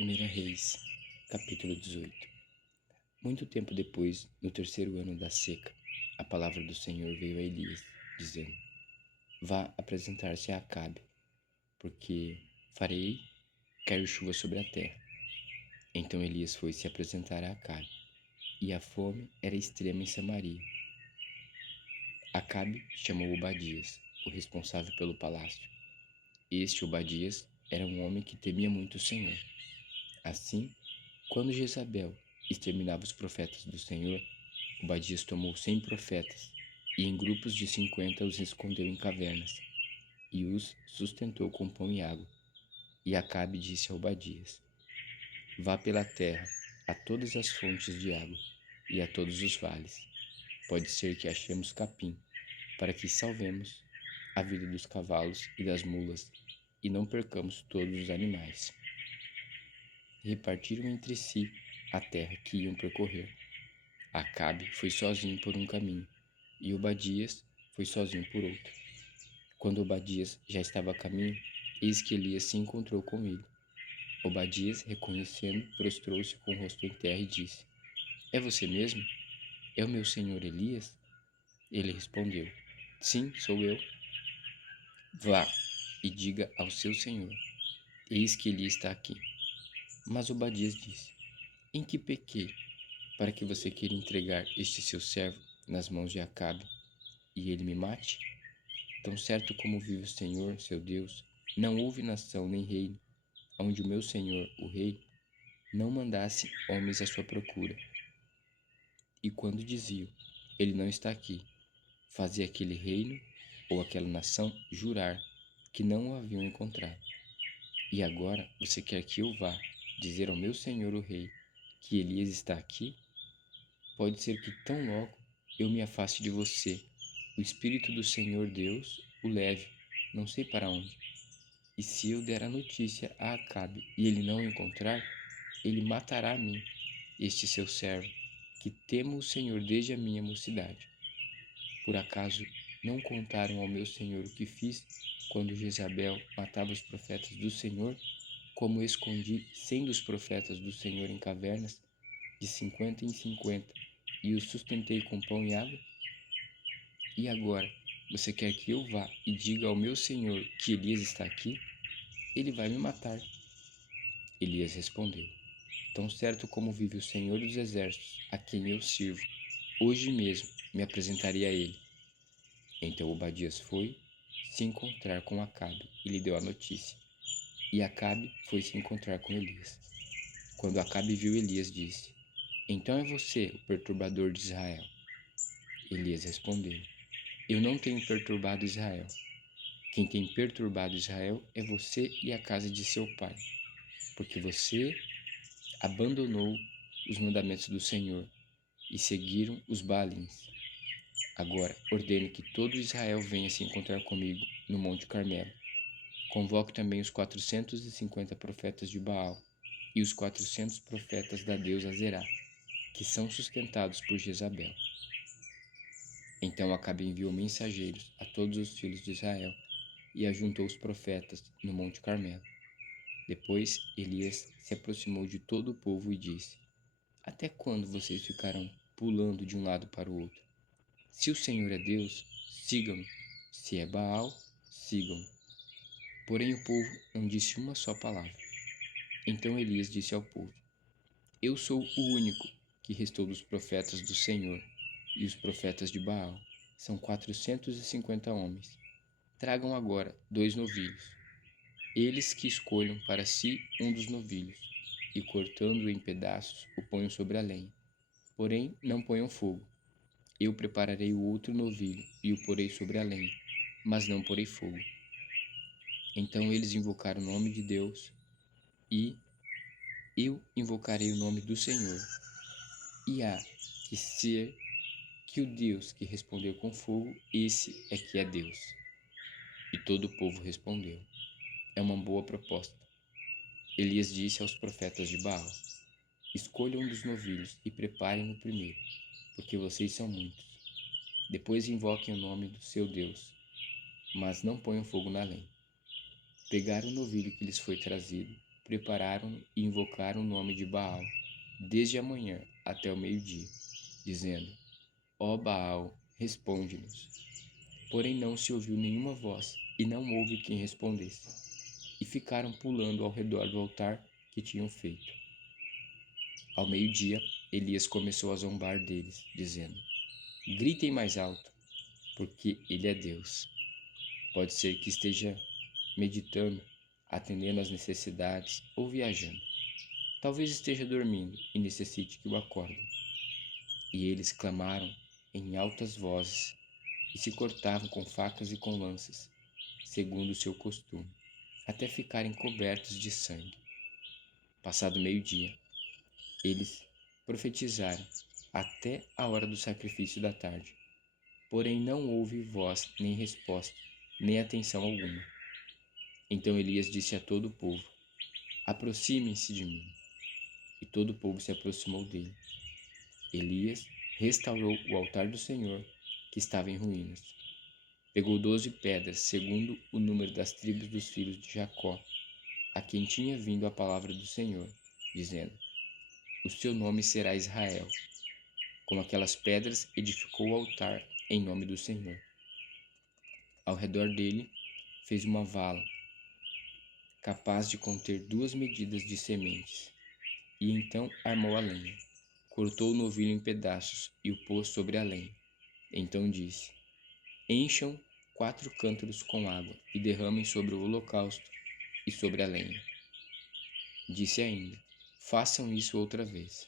1 Reis, capítulo 18. Muito tempo depois, no terceiro ano da seca, a palavra do Senhor veio a Elias, dizendo: Vá apresentar-se a Acabe, porque farei cair chuva sobre a terra. Então Elias foi se apresentar a Acabe, e a fome era extrema em Samaria. Acabe chamou Obadias, o responsável pelo palácio. Este Obadias era um homem que temia muito o Senhor. Assim, quando Jezabel exterminava os profetas do Senhor, Obadias tomou 100 profetas e em grupos de 50 os escondeu em cavernas e os sustentou com pão e água. E Acabe disse a Obadias: Vá pela terra a todas as fontes de água e a todos os vales. Pode ser que achemos capim, para que salvemos a vida dos cavalos e das mulas e não percamos todos os animais. Repartiram entre si a terra que iam percorrer. Acabe foi sozinho por um caminho, e Obadias foi sozinho por outro. Quando Obadias já estava a caminho, eis que Elias se encontrou com ele. Obadias, reconhecendo, prostrou-se com o rosto em terra e disse: É você mesmo? É o meu senhor Elias? Ele respondeu: Sim, sou eu. Vá e diga ao seu senhor: Eis que Elias está aqui. Mas Obadias disse: Em que pequei, para que você queira entregar este seu servo nas mãos de Acabe e ele me mate? Tão certo como vive o Senhor, seu Deus, não houve nação nem reino onde o meu senhor, o rei, não mandasse homens à sua procura. E quando diziam: Ele não está aqui, fazia aquele reino ou aquela nação jurar que não o haviam encontrado. E agora você quer que eu vá dizer ao meu senhor, o rei, que Elias está aqui? Pode ser que tão logo eu me afaste de você, o Espírito do Senhor Deus o leve, não sei para onde. E se eu der a notícia a Acabe e ele não o encontrar, ele matará a mim, este seu servo, que temo o Senhor desde a minha mocidade. Por acaso não contaram ao meu senhor o que fiz quando Jezabel matava os profetas do Senhor, como escondi 100 dos profetas do Senhor em cavernas, de 50 em 50, e os sustentei com pão e água? E agora, você quer que eu vá e diga ao meu senhor que Elias está aqui? Ele vai me matar. Elias respondeu: Tão certo como vive o Senhor dos Exércitos, a quem eu sirvo, hoje mesmo me apresentarei a ele. Então Obadias foi se encontrar com Acabe e lhe deu a notícia. E Acabe foi se encontrar com Elias. Quando Acabe viu Elias, disse: Então é você, o perturbador de Israel. Elias respondeu: Eu não tenho perturbado Israel. Quem tem perturbado Israel é você e a casa de seu pai, porque você abandonou os mandamentos do Senhor e seguiram os Baalins. Agora ordene que todo Israel venha se encontrar comigo no Monte Carmelo. Convoque também os 450 profetas de Baal e os 400 profetas da deusa Zerá, que são sustentados por Jezabel. Então Acabe enviou mensageiros a todos os filhos de Israel e ajuntou os profetas no Monte Carmelo. Depois Elias se aproximou de todo o povo e disse: Até quando vocês ficarão pulando de um lado para o outro? Se o Senhor é Deus, sigam-no. Se é Baal, sigam-no. Porém o povo não disse uma só palavra. Então Elias disse ao povo: Eu sou o único que restou dos profetas do Senhor, e os profetas de Baal são 450 homens. Tragam agora 2 novilhos. Eles que escolham para si um dos novilhos, e cortando-o em pedaços, o ponham sobre a lenha. Porém, não ponham fogo. Eu prepararei o outro novilho e o porei sobre a lenha, mas não porei fogo. Então eles invocaram o nome de Deus, e eu invocarei o nome do Senhor. E há que ser que o Deus que respondeu com fogo, esse é que é Deus. E todo o povo respondeu: É uma boa proposta. Elias disse aos profetas de Baal: Escolham um dos novilhos e preparem-no primeiro, porque vocês são muitos. Depois invoquem o nome do seu Deus, mas não ponham fogo na lenha. Pegaram o novilho que lhes foi trazido, prepararam e invocaram o nome de Baal, desde a manhã até o meio-dia, dizendo: Ó Baal, responde-nos. Porém não se ouviu nenhuma voz, e não houve quem respondesse. E ficaram pulando ao redor do altar que tinham feito. Ao meio-dia, Elias começou a zombar deles, dizendo: Gritem mais alto, porque ele é Deus. Pode ser que esteja meditando, atendendo às necessidades ou viajando. Talvez esteja dormindo e necessite que o acordem. E eles clamaram em altas vozes e se cortavam com facas e com lanças, segundo o seu costume, até ficarem cobertos de sangue. Passado meio-dia, eles profetizaram até a hora do sacrifício da tarde. Porém não houve voz, nem resposta, nem atenção alguma. Então Elias disse a todo o povo: Aproximem-se de mim. E todo o povo se aproximou dele. Elias restaurou o altar do Senhor, que estava em ruínas. Pegou 12 pedras, segundo o número das tribos dos filhos de Jacó, a quem tinha vindo a palavra do Senhor, dizendo: O seu nome será Israel. Com aquelas pedras edificou o altar em nome do Senhor. Ao redor dele fez uma vala, capaz de conter 2 medidas de sementes. E então armou a lenha. Cortou o novilho em pedaços e o pôs sobre a lenha. Então disse: Encham 4 cântaros com água e derramem sobre o holocausto e sobre a lenha. Disse ainda: Façam isso outra vez.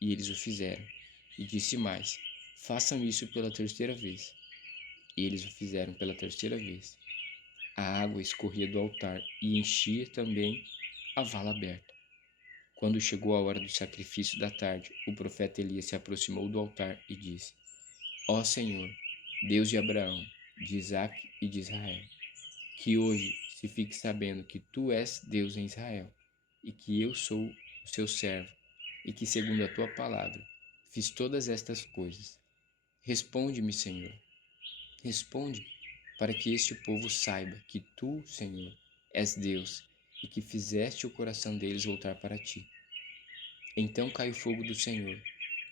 E eles o fizeram. E disse mais: Façam isso pela terceira vez. E eles o fizeram pela terceira vez. A água escorria do altar e enchia também a vala aberta. Quando chegou a hora do sacrifício da tarde, o profeta Elias se aproximou do altar e disse: Ó Senhor, Deus de Abraão, de Isaque e de Israel, que hoje se fique sabendo que tu és Deus em Israel, e que eu sou o seu servo, e que, segundo a tua palavra, fiz todas estas coisas. Responde-me, Senhor. Responde, para que este povo saiba que tu, Senhor, és Deus, e que fizeste o coração deles voltar para ti. Então caiu o fogo do Senhor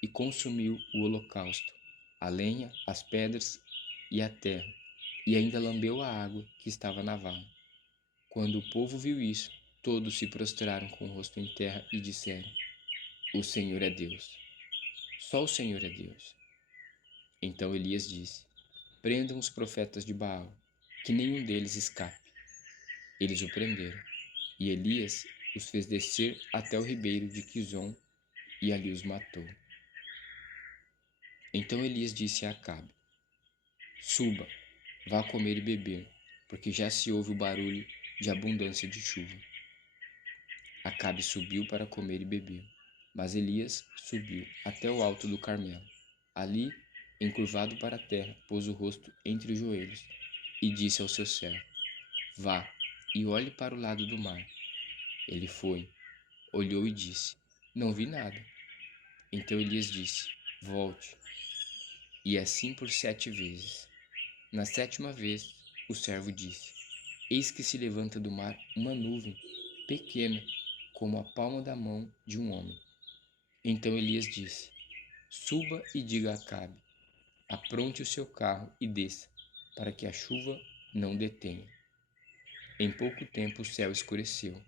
e consumiu o holocausto, a lenha, as pedras e a terra, e ainda lambeu a água que estava na vala. Quando o povo viu isso, todos se prostraram com o rosto em terra e disseram: O Senhor é Deus. Só o Senhor é Deus. Então Elias disse: Prendam os profetas de Baal, que nenhum deles escape. Eles o prenderam, e Elias os fez descer até o ribeiro de Quizon e ali os matou. Então Elias disse a Acabe: Suba, vá comer e beber, porque já se ouve o barulho de abundância de chuva. Acabe subiu para comer e beber, mas Elias subiu até o alto do Carmelo. Ali, encurvado para a terra, pôs o rosto entre os joelhos e disse ao seu servo: Vá e olhe para o lado do mar. Ele foi, olhou e disse: Não vi nada. Então Elias disse: Volte. E assim por 7 vezes. Na 7ª vez, o servo disse: Eis que se levanta do mar uma nuvem, pequena, como a palma da mão de um homem. Então Elias disse: Suba e diga a Acabe: Apronte o seu carro e desça, para que a chuva não detenha. Em pouco tempo o céu escureceu,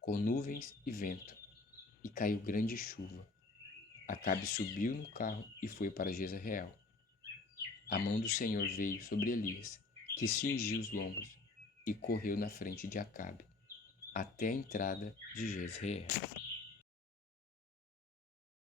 com nuvens e vento, e caiu grande chuva. Acabe subiu no carro e foi para Jezreel. A mão do Senhor veio sobre Elias, que cingiu os lombos, e correu na frente de Acabe, até a entrada de Jezreel.